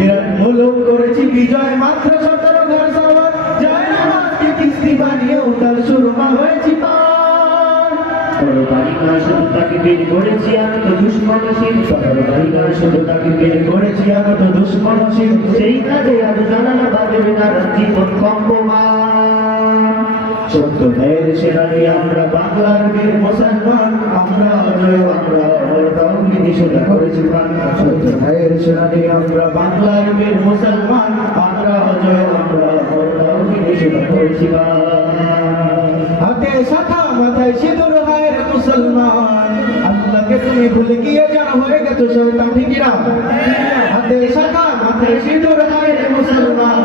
বিরাট মুলুক করেছি বিজয় মাত্র 17 ঘর সওয়ার জয় নামাজকে কিস্তি বানিয়ে উতাল সুরমা হয়েছি পার তরবারিকার শুধু তাকে বের করেছি আমি তো দুশ্মনশীল তরবারিকার শুধু তাকে বের করেছি আমি তো দুশ্মনশীল সেই কাজে আজ জানালা বাজবে না জীবন কম্পমান সত্য ন্যায়ের সেনানি আমরা বাংলার বীর মুসলমান আমরা অজয় আমরা তাওহীদি সোজা করেছি প্রাণ সত্য ন্যায়ের সেনানি আমরা বাংলার বীর মুসলমান আমরা অজয় আমরা তাওহীদি সোজা করেছি হাতে শাখা মাথায় সিঁদুর হায় রে মুসলমান আল্লাহকে তুমি ভুলে গিয়ে জানা হয়ে গেছো শয়তান ঠিক না হাতে শাখা মাথায় সিঁদুর হায় রে মুসলমান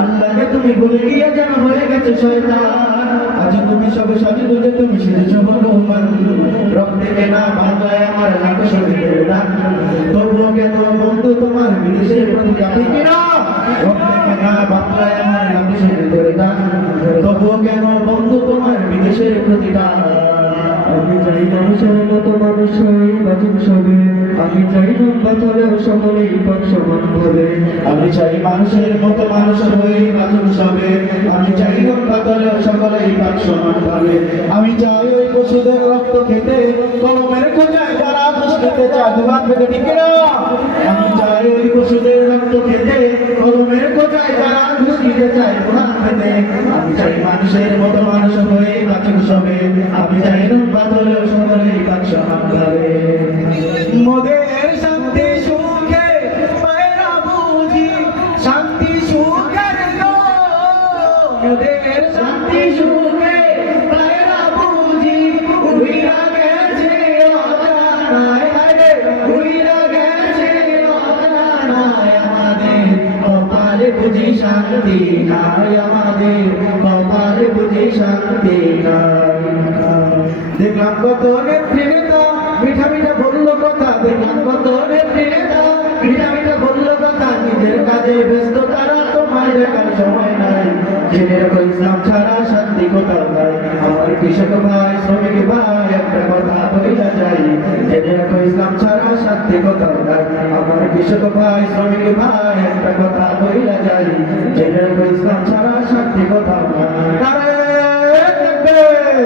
আল্লাহকে তুমি ভুলে গিয়ে জানা হয়ে গেছো শয়তান আজ তুমি সব সাজু যে তুমি সেজেছো ভগবান রক্তে কেনা বাংলায় আমার লাখ শহীদের দান তবুও কেন বন্ধু তোমার বিদেশের প্রতি ঠিক না রক্তে কেনা বাংলায় আমার লাখ শহীদের দান তবুও কেন বন্ধু তোমার বিদেশের প্রতিদান আমি চাই মানুষের মতো মানুষ হয়ে বাঁচুক সবে আমি চাই লম্বা চলেও সকলেই পাক সমান ভাবে আমি চাই মানুষের মতো মানুষ হয়ে বাঁচুক সবে আমি চাই লম্বা তলেও সকলেই পাক সমান ভাবে আমি চাই ওই পশুদের রক্ত খেতে কলমের খোঁজায় যারা ঘুষ খেতে চায় দুবার পেতে ঠিক না আমি চাই ওই পশুদের রক্ত খেতে কলমের খোঁজায় যারা ঘুষ খেতে চায় কোরআন পেতে আমি চাই মানুষের মতো মানুষ হয়ে বাঁচুক সবে আমি চাই লম্বা তলেও সকলেই পাক সমান ভাবে মোদের শান্তি সুখে পায়রা বুঝি শান্তি সুখের গো মোদের শান্তি সুখে পায়রা বুঝি উইরা গেছে অজানায় হায়রে উইরা গেছে অজানায় আমাদের কপালে বুঝি শান্তি নাই আমাদের কপালে বুঝি শান্তি নাই দেখলাম কত নেত্রী নেতা মিঠা মিঠা বললো কথা দেখলাম কত নেত্রী নেতা মিঠা মিঠা বললো কথা নিজের কাজে ব্যস্ত তারা তোমার দেখার সময় নাই জেনে রাখো ইসলাম ছাড়া শান্তি কোথাও নাই আমার কৃষক ভাই শ্রমিক ভাই একটা কথা বইলা যাই জেনে রাখো ইসলাম ছাড়া শান্তি কোথাও নাই আমার কৃষক ভাই শ্রমিক ভাই একটা কথা বইলা যাই জেনে রাখো ইসলাম ছাড়া শান্তি কোথাও